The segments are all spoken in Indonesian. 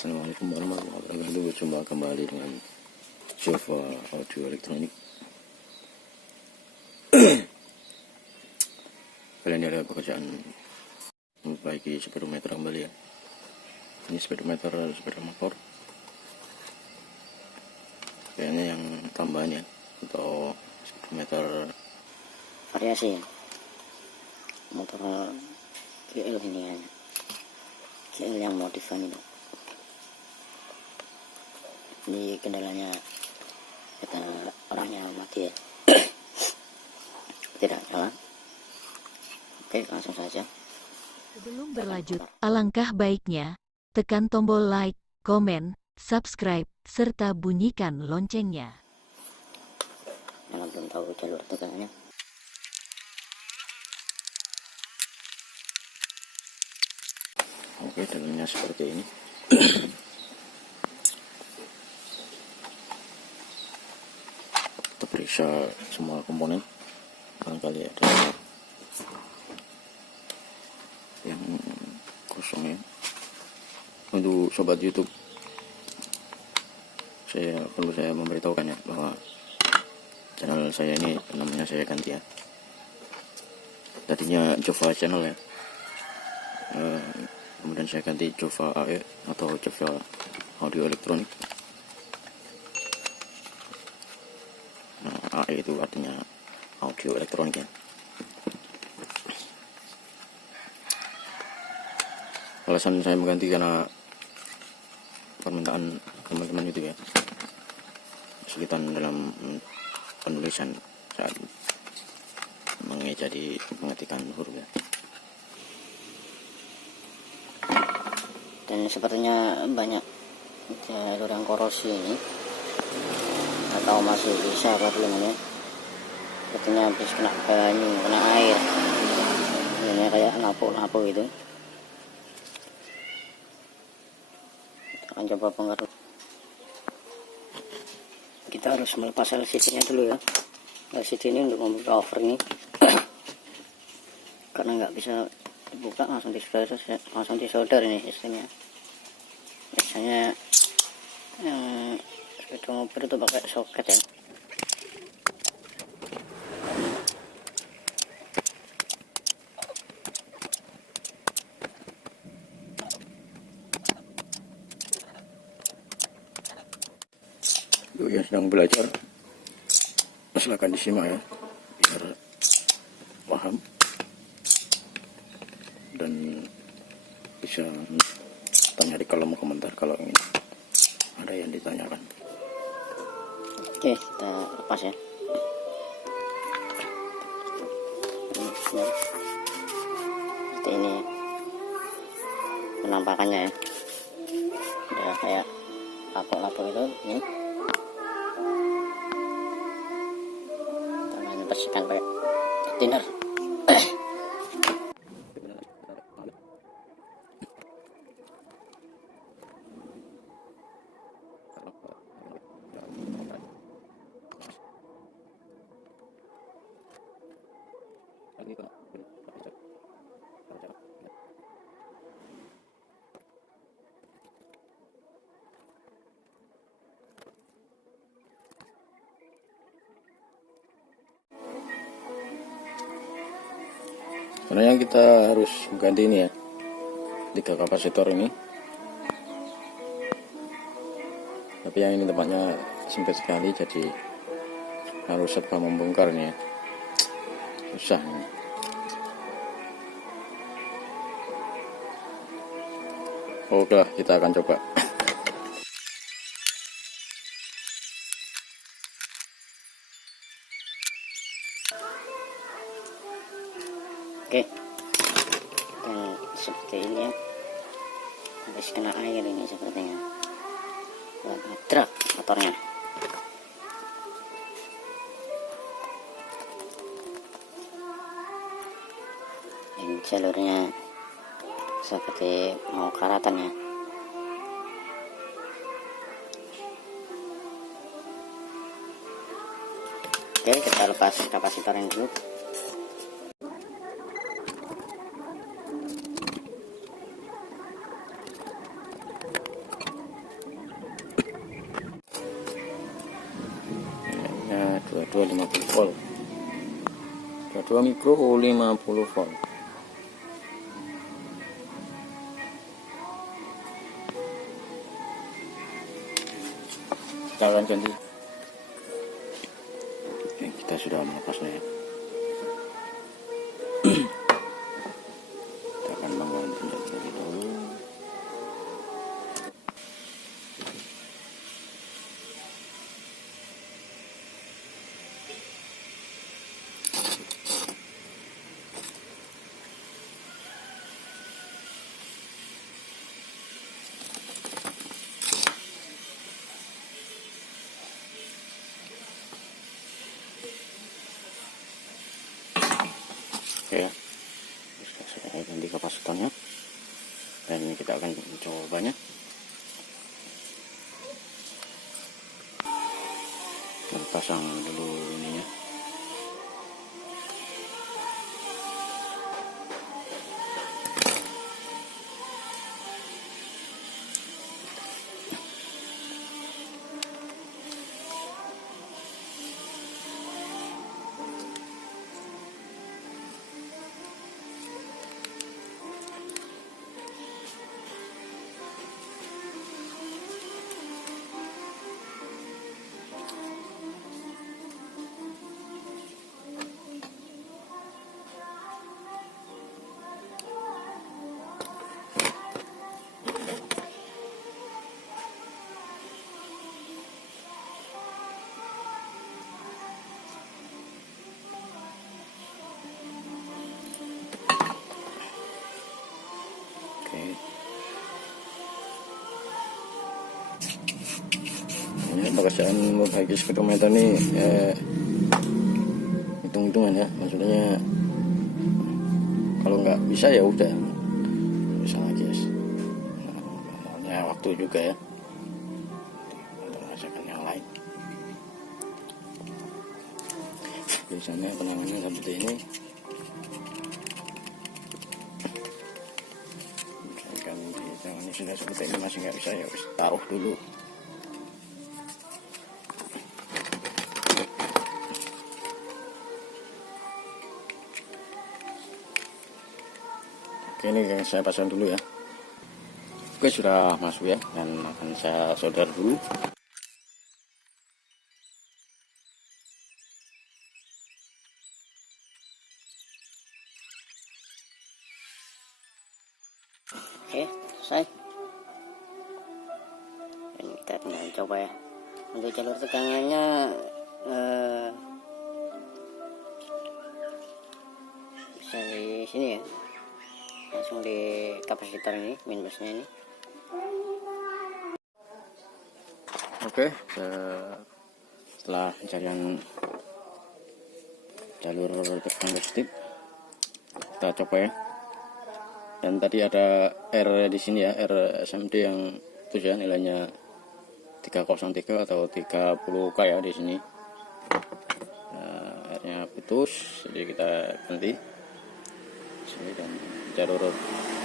Assalamualaikum warahmatullahi wabarakatuh. Berjumpa kembali dengan Jova Audio Elektronik. Kali ini ada pekerjaan memperbaiki speedometer kembali ya. Ini speedometer sepeda motor. Kayaknya yang tambahan ya, untuk speedometer variasi ya. Motor GL ini ya. GL yang modifan itu. Ini kendalanya kata orangnya mati ya. Tidak nyala. Oke, langsung saja. Sebelum berlanjut, alangkah baiknya tekan tombol like, komen, subscribe, serta bunyikan loncengnya. Yang belum tahu jalur tegangannya. Oke, dalamnya seperti ini. Kita periksa semua komponen. Barangkali ada yang kosong ya. Untuk sobat YouTube, perlu saya memberitahukan ya bahwa channel saya ini namanya saya ganti ya. Tadinya Jova channel ya. Kemudian saya ganti Jova AE atau Jova Audio Elektronik. Nah, AE itu artinya audio elektronik ya. Alasan saya mengganti karena permintaan teman-teman itu ya, kesulitan dalam penulisan saat mengeja di pengetikan huruf ya. Dan sepertinya banyak jalur yang korosi ini, atau masih bisa apa belum ya. Sepertinya habis kena banyu, kena air. Ini kayak lampu-lampu gitu. Kita akan coba bongkar. Kita harus melepas LCD nya dulu ya. LCD ini untuk membuka over ini. Karena nggak bisa dibuka, langsung disolder ini sistemnya. Biasanya yang sepeda motor itu pakai soket ya. Untuk yang sedang belajar, silakan disimak ya, biar paham dan bisa tanya di kolom komentar kalau ingin ada yang ditanyakan. Oke, kita lepas ya. Seperti ini penampakannya ya. Udah kayak lapuk-lapuk itu ini. Kita akan bersihkan pakai thinner. Sebenarnya kita harus ganti ini ya, 3 kapasitor ini, tapi yang ini tempatnya sempit sekali, jadi harus serba membongkarnya, susah ini. Oke, kita akan coba. Oke, dan seperti ini ya, habis kena air ini sepertinya, ngedrak motornya. Ini jalurnya seperti mau karatan ya. Oke, kita lepas kapasitor yang dulu. 50 volt. 22 mikro 50 volt. Kita akan ganti. Oke, kita sudah melepasnya ya. Kita akan mengganti terlebih dahulu. Oke ya, sudah saya ganti kapasitornya dan kita akan mencobanya. Kita pasang dulu ininya. Oke. Ini pekerjaan membagi speedometer ini hitung-hitungan ya, maksudnya kalau nggak bisa ya udah bisa lagi ya. Namanya waktu juga ya untuk merasakan yang lain. Biasanya penangannya seperti ini. Ini sudah seperti ini masih nggak bisa ya, taruh dulu. Oke, ini yang saya pasang dulu ya. Oke, sudah masuk ya, dan akan saya solder dulu. Oke, selesai. Dan kita tinggal coba ya. Untuk jalur tegangannya bisa di sini ya, langsung di kapasitor ini, minusnya ini. Oke, setelah pencarian jalur tegangan positif, kita coba ya. Dan tadi ada R di sini ya, R SMD yang putus ya, nilainya 303 atau 30K ya di sini. Nah, R-nya putus, jadi kita ganti. Sini, dan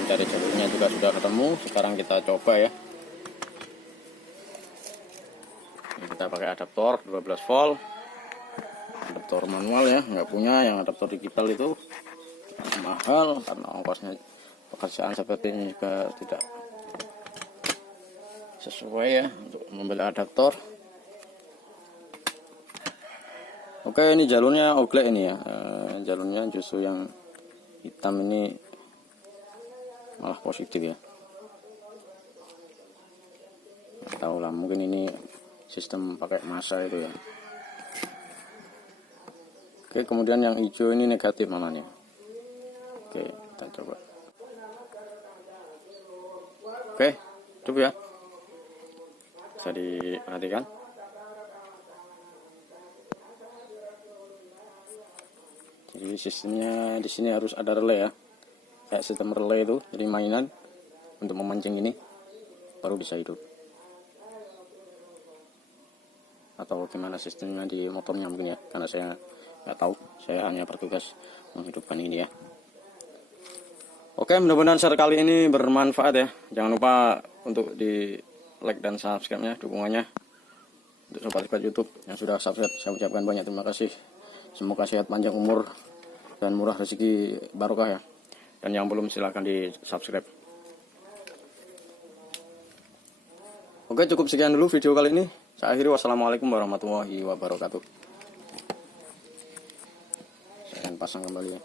mencari jalurnya juga sudah ketemu. Sekarang kita coba ya. Ini kita pakai adaptor 12 volt, adaptor manual ya, nggak punya. Yang adaptor digital itu mahal karena ongkosnya. Pekerjaan seperti ini juga tidak sesuai ya untuk membeli adaptor. Oke, ini jalurnya oglek ini ya, jalurnya justru yang hitam ini malah positif ya. Nggak tahu lah, mungkin ini sistem pakai massa itu ya. Oke, kemudian yang hijau ini negatif malahnya. Oke, kita coba. Oke, cukup ya. Bisa diperhatikan. Jadi sistemnya di sini harus ada relay ya, kayak sistem relay itu, jadi mainan untuk memancing ini baru bisa hidup. Atau gimana sistemnya di motornya mungkin ya, karena saya nggak tahu, saya hanya bertugas menghidupkan ini ya. Oke, mudah-mudahan share kali ini bermanfaat ya. Jangan lupa untuk di like dan subscribe-nya, dukungannya. Untuk sobat-sobat YouTube yang sudah subscribe, saya ucapkan banyak terima kasih. Semoga sehat, panjang umur, dan murah rezeki barokah ya. Dan yang belum silahkan di subscribe. Oke, cukup sekian dulu video kali ini. Saya akhiri, wassalamualaikum warahmatullahi wabarakatuh. Saya akan pasang kembali ya.